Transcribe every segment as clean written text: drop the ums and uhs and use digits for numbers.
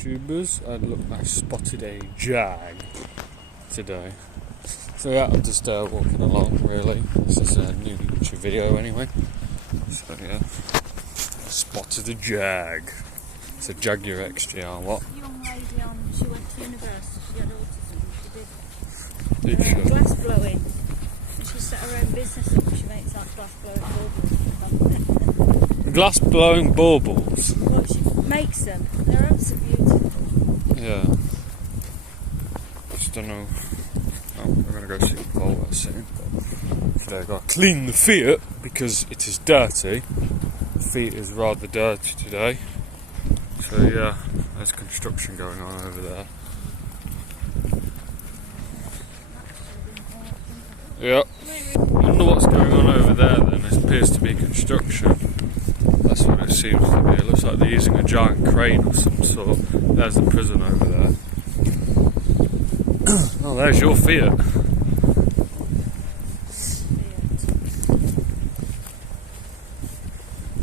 YouTubers. I spotted a Jag today. So yeah, I'm just walking along really. This is a new YouTube video anyway. So yeah, spotted a Jag. It's a Jaguar XJR, what? Young lady she went to university, she had autism, Did she? Glass blowing. And she set her own business up, she makes like glass blowing baubles. Glass blowing baubles? Well, she makes them, they're absolutely beautiful. Yeah. Just don't know. Oh, we're going to go see the Volvo soon. But today I've got to clean the Fiat because it is dirty. The Fiat is rather dirty today. So yeah, there's construction going on over there. Yep. I wonder what's going on over there then. It appears to be construction. That's what it seems to be. It looks like they're using a giant crane of some sort. There's the prison over there. Oh, there's your Fiat.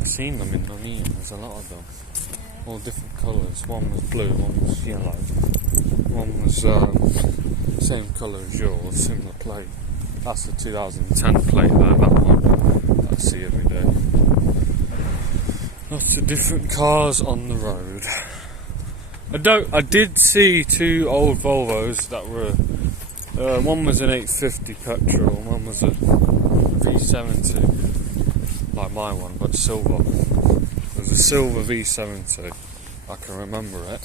I've seen them in Nuneaton, there's a lot of them. All different colours. One was blue, one was yellow. One was same colour as yours, similar plate. That's the 2010 plate there, that one. That I see every day. Lots of different cars on the road. I did see two old Volvos that were one was an 850 petrol and one was a V70, like my one, but silver. It was a silver V70. I can remember it.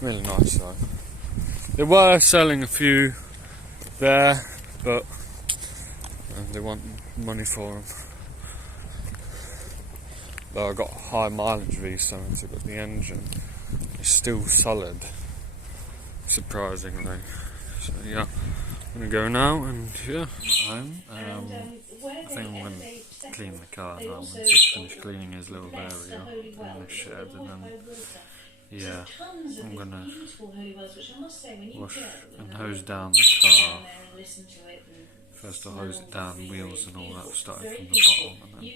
Really nice though. They were selling a few there, but they want money for them. Though I got a high mileage V70, but the engine is still solid, surprisingly. So yeah, I'm gonna go now and yeah, home. I think I'm gonna clean the car now. Once he's finished cleaning his little area in the shed, and then yeah, I'm gonna wash and hose down the car. First I'll hose it down, wheels and all that, starting from the bottom, and then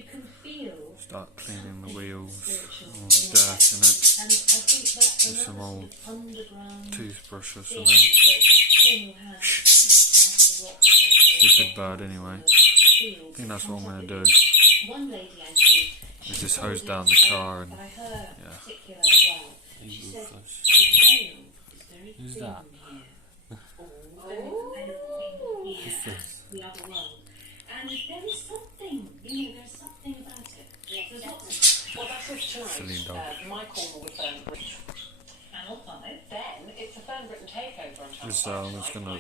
start cleaning the wheels, all the dirt in it, with some old toothbrush or something. Stupid bird anyway. I think that's what I'm going to do. Is just hose down the car and yeah. Who's that? The other world. And there is something, there's something about it. There's lots of... Well, that's it tonight. My corner with Fernbridge. Channel 5. Then it's a Fernbridge takeover on Channel 5. So I'm just going to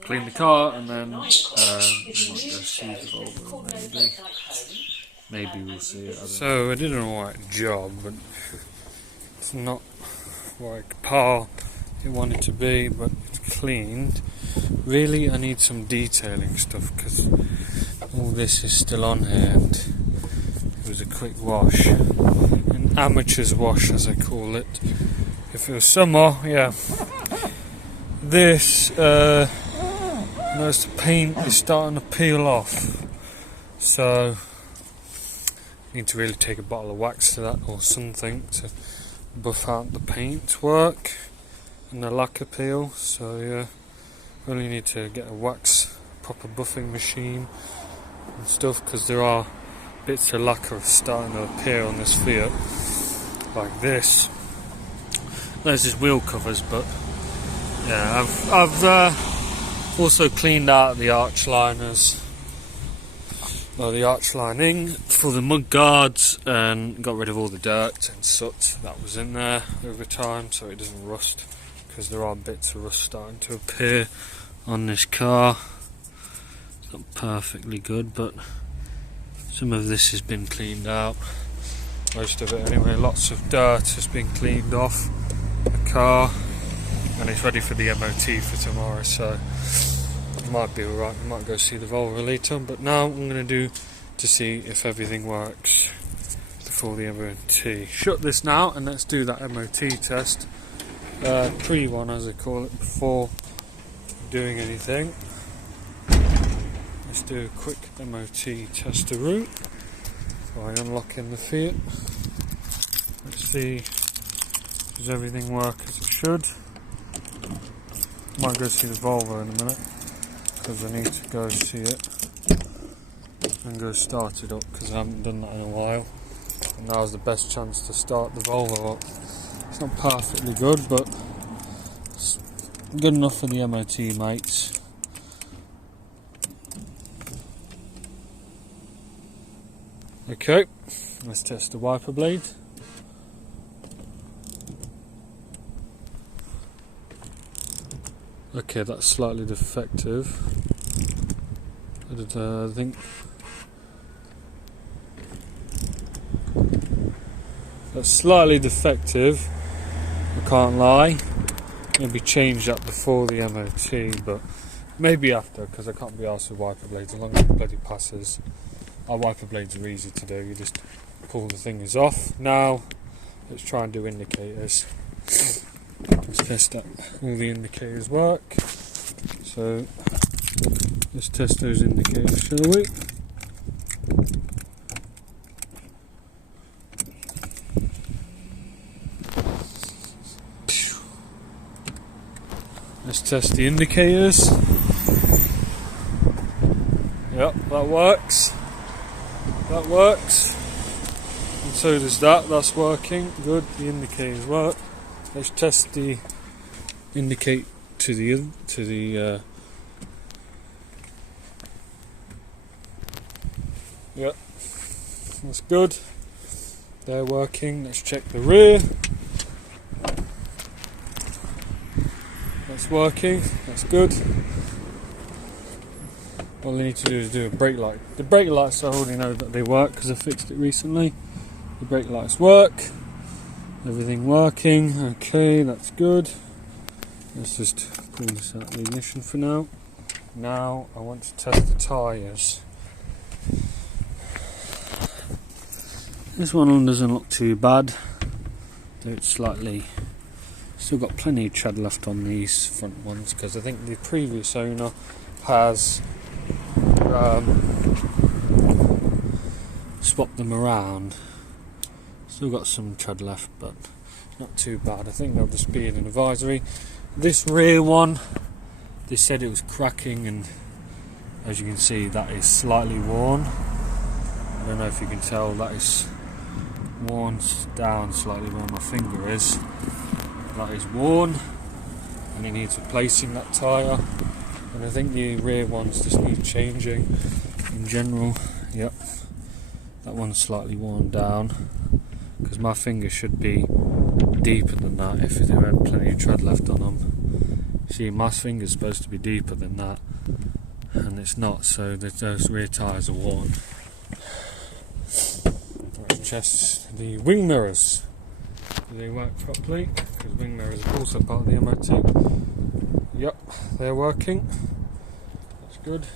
clean the car and then we might go see the Volvo maybe. Maybe we'll see it. So I did an alright job, but it's not like par it wanted to be, but it's cleaned. Really, I need some detailing stuff because all this is still on here, and it was a quick wash, an amateur's wash as I call it. If it was summer, yeah. This, notice the paint is starting to peel off, so I need to really take a bottle of wax to that or something to buff out the paint work and the lacquer peel. So yeah. Really need to get a proper buffing machine and stuff, because there are bits of lacquer starting to appear on this Fiat, like this. There's his wheel covers, but yeah, I've also cleaned out the arch liners, the arch lining for the mud guards, and got rid of all the dirt and soot that was in there over time, so it doesn't rust. Because there are bits of rust starting to appear on this car. It's not perfectly good, but some of this has been cleaned out. Most of it anyway. Lots of dirt has been cleaned off the car, and it's ready for the MOT for tomorrow, so it might be alright. We might go see the Volvo later, but now I'm going to do to see if everything works before the MOT. Shut this now and let's do that MOT test. Pre-one as I call it, before doing anything. Let's do a quick MOT test the route by unlocking the Fiat. Let's see, does everything work as it should? Might go see the Volvo in a minute, because I need to go see it and go start it up, because I haven't done that in a while, and now's the best chance to start the Volvo up. It's not perfectly good, but it's good enough for the MOT mates. Okay, let's test the wiper blade. Okay, that's slightly defective. I think that's slightly defective, I can't lie. Maybe change that before the MOT, but maybe after, because I can't be arsed with wiper blades as long as it bloody passes. Our wiper blades are easy to do, you just pull the thingers off. Now let's try and do indicators. Let's test that all the indicators work. So let's test those indicators, shall we? Let's test the indicators. Yep, that works. That works. And so does that. That's working. Good. The indicators work. Let's test the indicate to the yep, that's good. They're working. Let's check the rear. That's working. That's good. All I need to do is do a brake light. The brake lights I already know that they work because I fixed it recently. The brake lights work. Everything working. Okay, that's good. Let's just pull this out of the ignition for now. Now I want to test the tyres. This one doesn't look too bad. Though it's slightly... Still got plenty of tread left on these front ones, because I think the previous owner has swapped them around. Still got some tread left, but not too bad. I think they'll just be in an advisory. This rear one, they said it was cracking, and as you can see, that is slightly worn. I don't know if you can tell, that is worn down slightly where my finger is. That is worn, and it needs replacing, that tyre. And I think the rear ones just need changing in general. Yep, that one's slightly worn down, because my finger should be deeper than that if there had plenty of tread left on them. See, my finger's supposed to be deeper than that, and it's not, so those rear tyres are worn. Let's test the wing mirrors. Do they work properly? Because wing mirrors are also part of the MOT. Yep, they're working. That's good.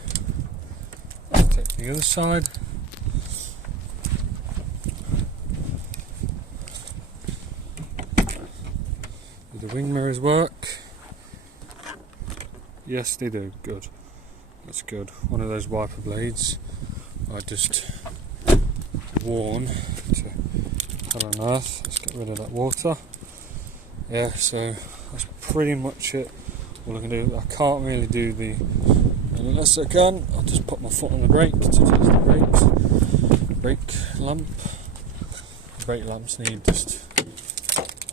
Let's take the other side. Do the wing mirrors work? Yes, they do. Good. That's good. One of those wiper blades I just worn to hell on earth. Let's get rid of that water. Yeah, so that's pretty much it. All I can do, I can't really do the, unless I can, I'll just put my foot on the brake to test the brakes. Brake lamp. Brake lamps need just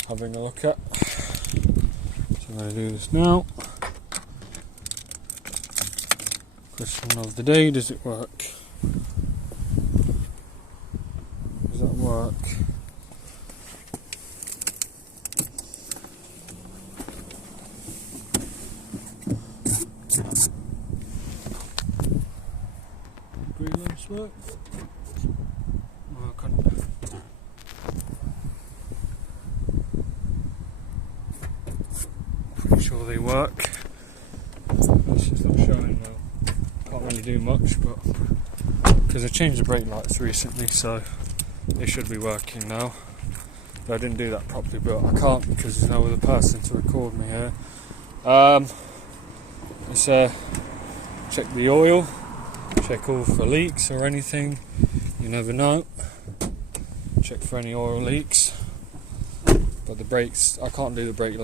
having a look at. So I'm going to do this now. Question of the day, does it work? Does that work? Brake lamps work? Oh, I can't. Pretty sure they work. Let's just stop showing now. Can't really do much, but because I changed the brake lights recently, so they should be working now. But I didn't do that properly, but I can't because there's no other person to record me here. Let's check the oil, check all for leaks or anything. You never know. Check for any oil leaks. But the brakes, I can't do the brake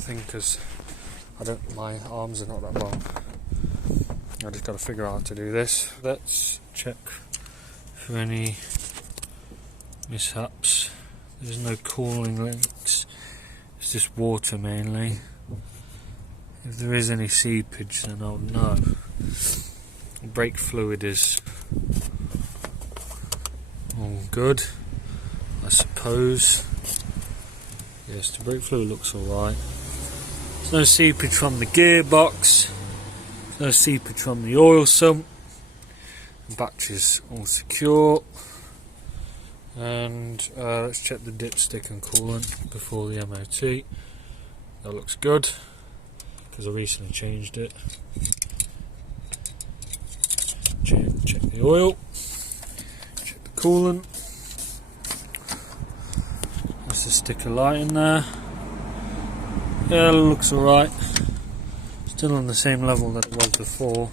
thing because my arms are not that long. I just got to figure out how to do this. Let's check for any mishaps. There's no cooling links, it's just water mainly. If there is any seepage then I'll know. Brake fluid is all good, I suppose. Yes, the brake fluid looks alright. There's no seepage from the gearbox, there's no seepage from the oil sump. The battery's all secure. And let's check the dipstick and coolant before the MOT. That looks good because I recently changed it. Check the oil, check the coolant. There's a sticker light in there. Yeah, it looks alright. Still on the same level that it was before.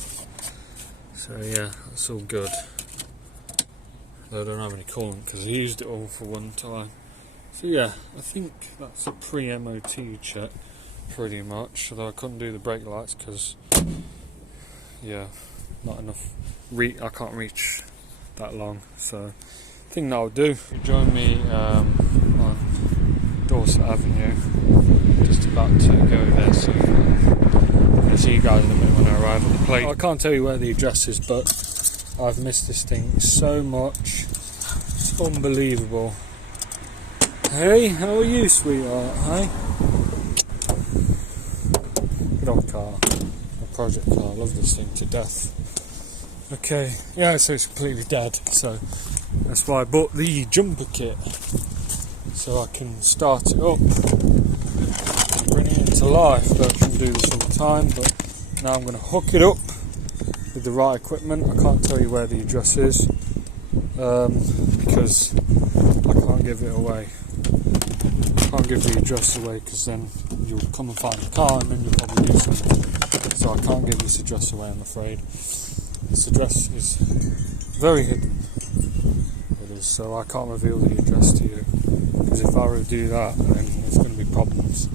So yeah, that's all good. Though I don't have any coolant because I used it all for one time. So yeah, I think that's a pre-MOT check pretty much. Although I couldn't do the brake lights because, yeah, not enough. I can't reach that long. So I think that'll do. Join me on Dorset Avenue. Just about to go there soon. I'll see you guys in a minute when I arrive at the place. I can't tell you where the address is, but I've missed this thing so much. It's unbelievable. Hey, how are you, sweetheart? Hey? Good old car. A project car. I love this thing to death. Okay, yeah, so it's completely dead. So that's why I bought the jumper kit. So I can start it up. Bring it into life. I shouldn't do this all the time, but now I'm going to hook it up with the right equipment. I can't tell you where the address is because I can't give it away. I can't give the address away because then you'll come and find the car and then you'll probably do something. So I can't give this address away, I'm afraid. This address is very hidden. It is, so I can't reveal the address to you because if I do that then there's going to be problems.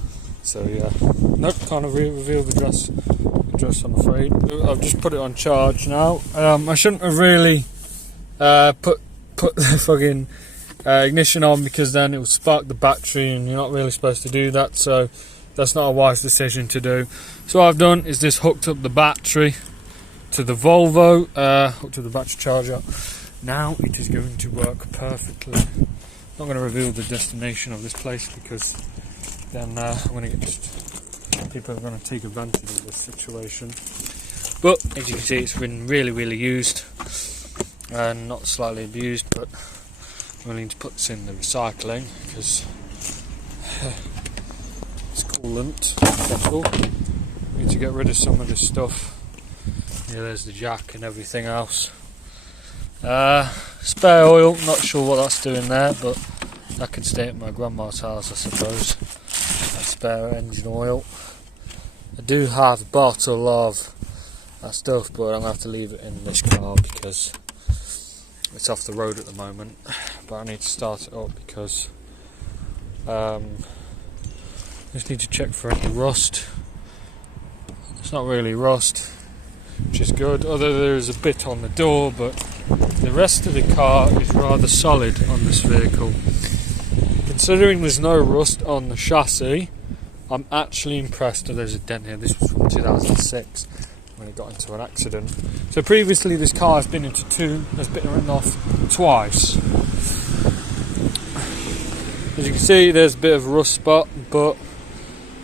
So yeah, nope, can't reveal the address, I'm afraid. I've just put it on charge now. I shouldn't have really put the fucking ignition on because then it will spark the battery and you're not really supposed to do that, so that's not a wise decision to do. So what I've done is just hooked up the battery to the Volvo, hooked to the battery charger. Now it is going to work perfectly. I'm not going to reveal the destination of this place because then I'm going to get people are going to take advantage of this situation. But as you can see, it's been really used and not slightly abused, but we'll need to put this in the recycling because it's coolant. We need to get rid of some of this stuff. Yeah, there's the jack and everything else. Spare oil, not sure what that's doing there, but that can stay at my grandma's house, I suppose. That's spare engine oil. I do have a bottle of that stuff, but I'm going to have to leave it in this car because it's off the road at the moment. But I need to start it up because I just need to check for any rust. It's not really rust, which is good, although there is a bit on the door, but the rest of the car is rather solid on this vehicle. Considering there's no rust on the chassis, I'm actually impressed. There's a dent here. This was from 2006 when it got into an accident. So previously this car has been written off twice. As you can see, there's a bit of a rust spot, but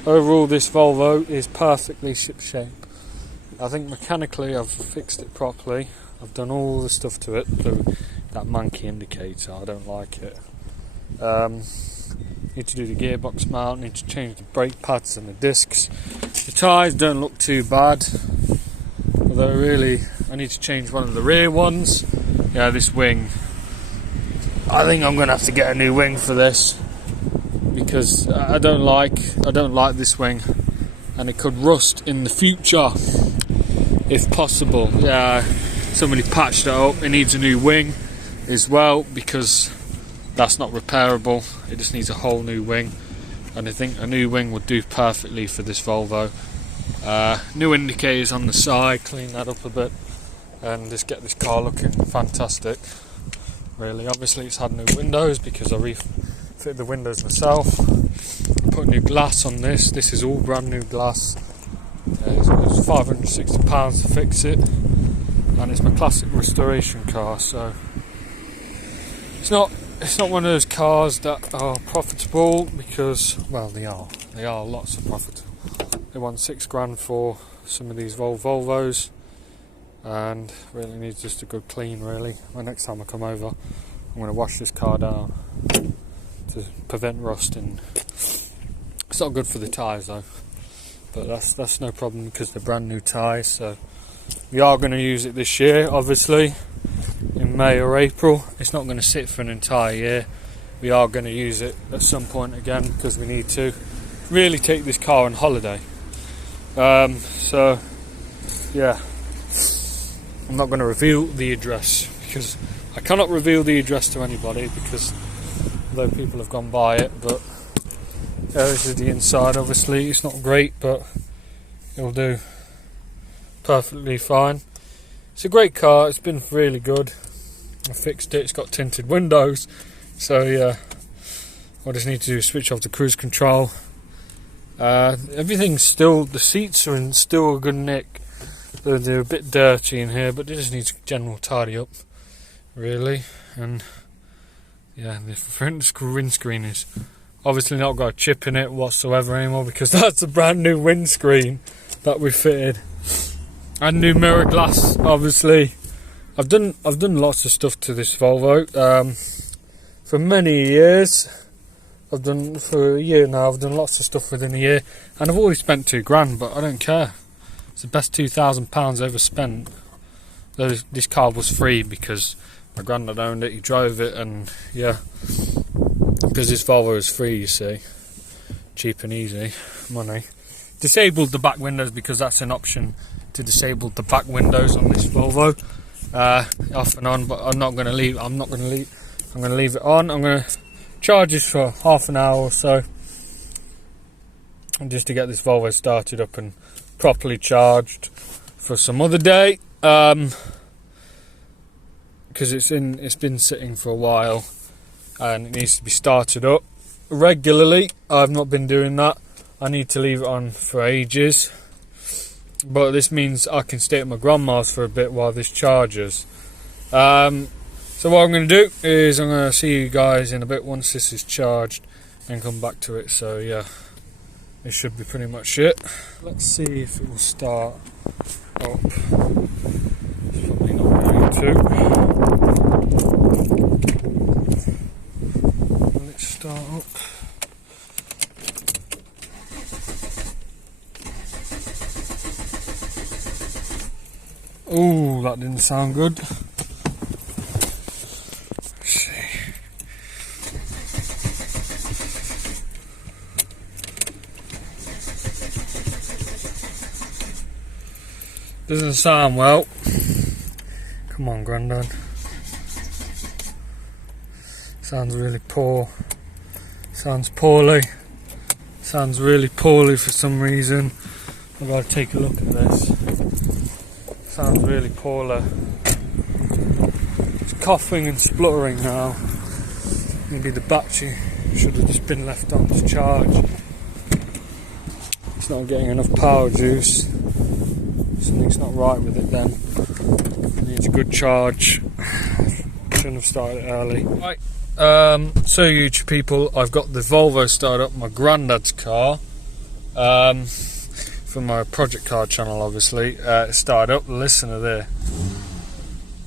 overall this Volvo is perfectly shipshape. I think mechanically I've fixed it properly. I've done all the stuff to it. That monkey indicator, I don't like it. Need to do the gearbox mount, need to change the brake pads and the discs. The tyres don't look too bad, although really I need to change one of the rear ones. Yeah, this wing, I think I'm going to have to get a new wing for this because I don't like this wing and it could rust in the future if possible. Yeah, somebody patched it up. It needs a new wing as well because that's not repairable. It just needs a whole new wing. and I think a new wing would do perfectly for this Volvo. New indicators on the side, clean that up a bit, and just get this car looking fantastic. Really, obviously it's had new windows because I refitted the windows myself. Put new glass on this. This is all brand new glass. It was £560 to fix it, and it's my classic restoration car. So it's not one of those cars that are profitable, because, well, they are lots of profitable. They want £6,000 for some of these Volvos, and really needs just a good clean. Really, the next time I come over, I'm going to wash this car down to prevent rusting. It's not good for the tyres though, but that's no problem because they're brand new tyres. So we are going to use it this year, obviously in May or April. It's not going to sit for an entire year. We are going to use it at some point again because we need to really take this car on holiday. So yeah, I'm not going to reveal the address because I cannot reveal the address to anybody, because although people have gone by it, but yeah, this is the inside. Obviously it's not great, but it'll do perfectly fine. It's a great car, it's been really good. I fixed it, it's got tinted windows, so yeah, I just need to switch off the cruise control. Everything's still, the seats are in still a good nick. They're a bit dirty in here, but they just need general tidy up, really. And yeah, the front windscreen is obviously not got a chip in it whatsoever anymore, because that's a brand new windscreen that we fitted. And new mirror glass, obviously. I've done lots of stuff to this Volvo for many years. For a year now, I've done lots of stuff within a year, and I've always spent £2,000, but I don't care. It's the best £2,000 ever spent. This car was free because my granddad owned it, he drove it, and yeah, because this Volvo is free, you see, cheap and easy money. Disabled the back windows because that's an option, to disable the back windows on this Volvo, off and on. But I'm going to leave it on. I'm going to charge this for half an hour or so, just to get this Volvo started up and properly charged for some other day, because it's been sitting for a while and it needs to be started up regularly. I've not been doing that. I need to leave it on for ages, but this means I can stay at my grandma's for a bit while this charges. So what I'm going to do is I'm going to see you guys in a bit once this is charged and come back to it. So yeah, this should be pretty much it. Let's see if it will start up. It's probably not going to. Let's start up. Oh, that didn't sound good. Doesn't sound well. Come on, Grandad. Sounds really poor. Sounds poorly. Sounds really poorly for some reason. I've got to take a look at this. Sounds really poorly. It's coughing and spluttering now. Maybe the battery should have just been left on to charge. It's not getting enough power juice. Something's not right with it then. It needs a good charge. Shouldn't have started early. Right, so YouTube people, I've got the Volvo started up, my granddad's car, from my project car channel obviously. It started up, listen to this.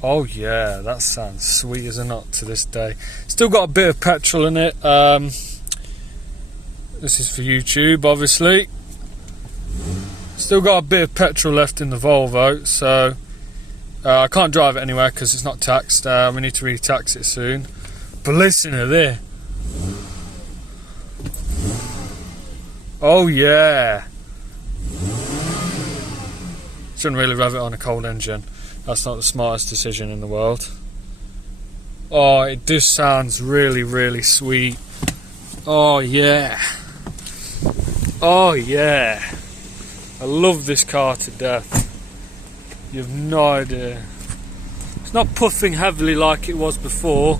Oh yeah, that sounds sweet as a nut to this day. Still got a bit of petrol in it. This is for YouTube obviously. Still got a bit of petrol left in the Volvo, so I can't drive it anywhere because it's not taxed. We need to re-tax it soon. But listen to this. Oh yeah. Shouldn't really rev it on a cold engine. That's not the smartest decision in the world. Oh, it just sounds really, really sweet. Oh yeah. Oh yeah, I love this car to death. You have no idea. It's not puffing heavily like it was before,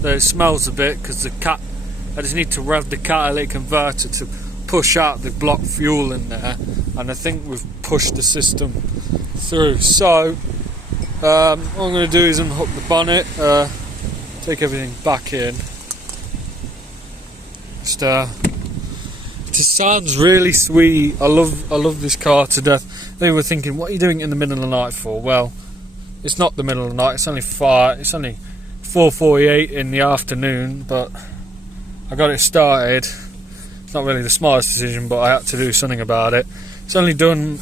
though it smells a bit because I just need to rev the catalytic converter to push out the block fuel in there, and I think we've pushed the system through. So what I'm going to do is unhook the bonnet, take everything back in. It just sounds really sweet. I love this car to death. They were thinking, what are you doing in the middle of the night for? Well, it's not the middle of the night. It's only 4:48 in the afternoon, but I got it started. It's not really the smartest decision, but I had to do something about it. It's only done.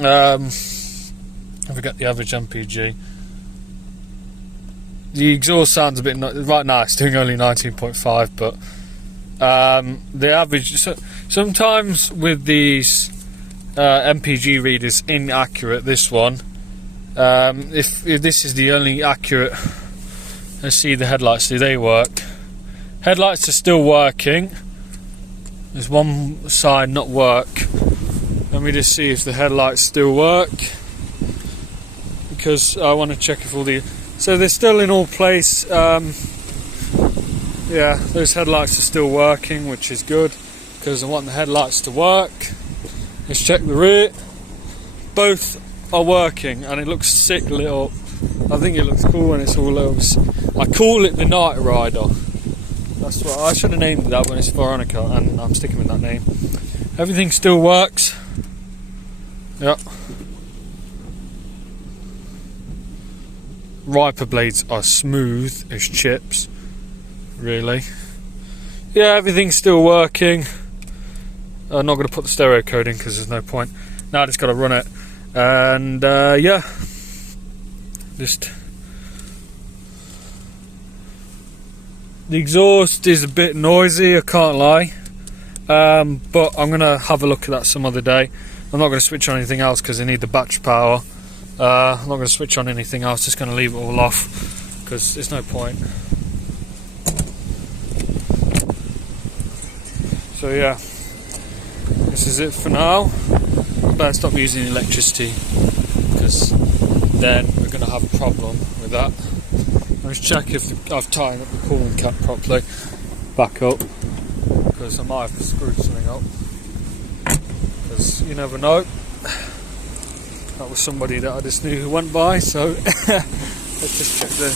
I forget the average MPG. The exhaust sounds a bit right now. It's doing only 19.5, but the average. Sometimes with these MPG readers inaccurate. This one, if this is the only accurate. Let's see the headlights. Do they work? Headlights are still working. There's one side not work. Let me just see if the headlights still work, because I want to check if all the. So they're still in all place. Yeah, those headlights are still working, which is good, because I want the headlights to work. Let's check the rear. Both are working, and it looks sick lit up. I think it looks cool when it's all lit up. I call it the Night Rider. That's what I should have named that when it's Veronica, and I'm sticking with that name. Everything still works. Yep. Wiper blades are smooth as chips. Really. Yeah, everything's still working. I'm not going to put the stereo code in because there's no point. Now I just got to run it. And yeah. Just. The exhaust is a bit noisy, I can't lie. But I'm going to have a look at that some other day. I'm not going to switch on anything else because I need the battery power. I'm not going to switch on anything else, just going to leave it all off because there's no point. So yeah, this is it for now. I better stop using electricity because then we're going to have a problem with that. Let's check if I've tightened up the cooling cap properly. Back up, because I might have screwed something up. Because you never know. That was somebody that I just knew who went by, so let's just check that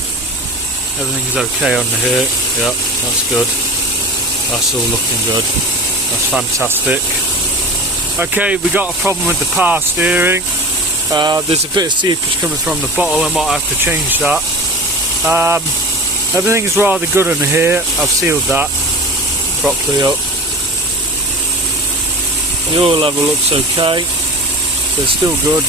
everything's okay on here. Yep, that's good. That's all looking good. That's fantastic. Okay, we got a problem with the power steering. There's a bit of seepage coming from the bottle. I might have to change that. Everything's rather good in here. I've sealed that properly up. The oil level looks okay, so it's still good.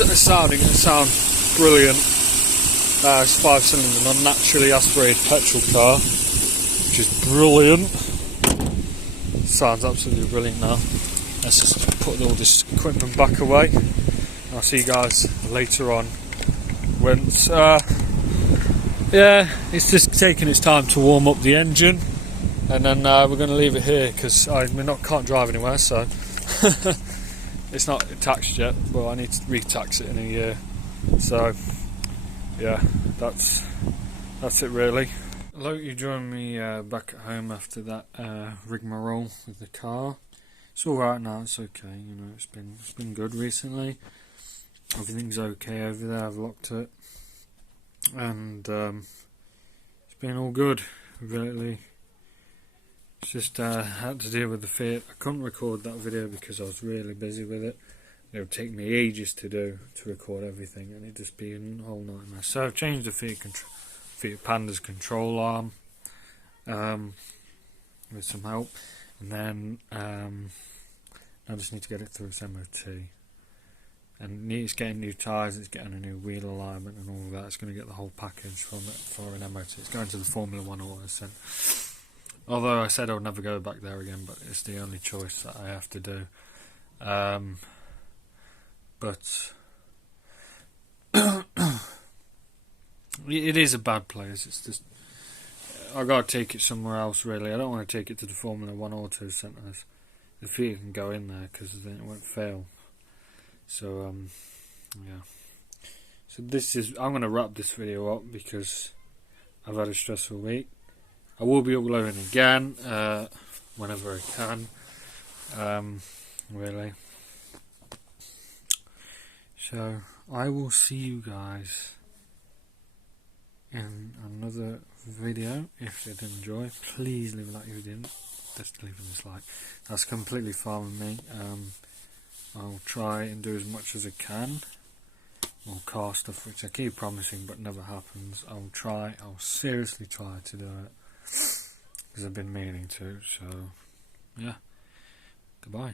It sounds brilliant. It's 5-cylinder, non-naturally aspirated petrol car, which is brilliant. Sounds absolutely brilliant now. Let's just put all this equipment back away. I'll see you guys later on. Once, yeah, it's just taking its time to warm up the engine, and then we're going to leave it here because can't drive anywhere, so it's not taxed yet, but I need to re-tax it in a year. So yeah, that's it really. I hope you join me back at home after that rigmarole with the car. It's all right now. It's okay. You know, it's been good recently. Everything's okay over there. I've locked it, and it's been all good. Really, it's just had to deal with the Fiat. I couldn't record that video because I was really busy with it. It would take me ages to record everything, and it'd just be a whole nightmare. So I've changed the Fiat Panda's control arm with some help, and then I just need to get it through its MOT. And it's getting new tyres, it's getting a new wheel alignment and all of that. It's going to get the whole package for an MOT. It's going to the Formula 1 Auto Centre. Although I said I would never go back there again, but it's the only choice that I have to do. But it is a bad place. It's just I gotta take it somewhere else. Really, I don't want to take it to the Formula One Auto Centres. The Fiat can go in there because then it won't fail. So yeah. So I'm gonna wrap this video up because I've had a stressful week. I will be uploading again whenever I can. Really. So I will see you guys in another video. If you did enjoy, please leave a like. If you didn't, just leave a dislike. That's completely fine with me. I'll try and do as much as I can. More car stuff, which I keep promising but never happens. I'll seriously try to do it because I've been meaning to. So yeah, goodbye.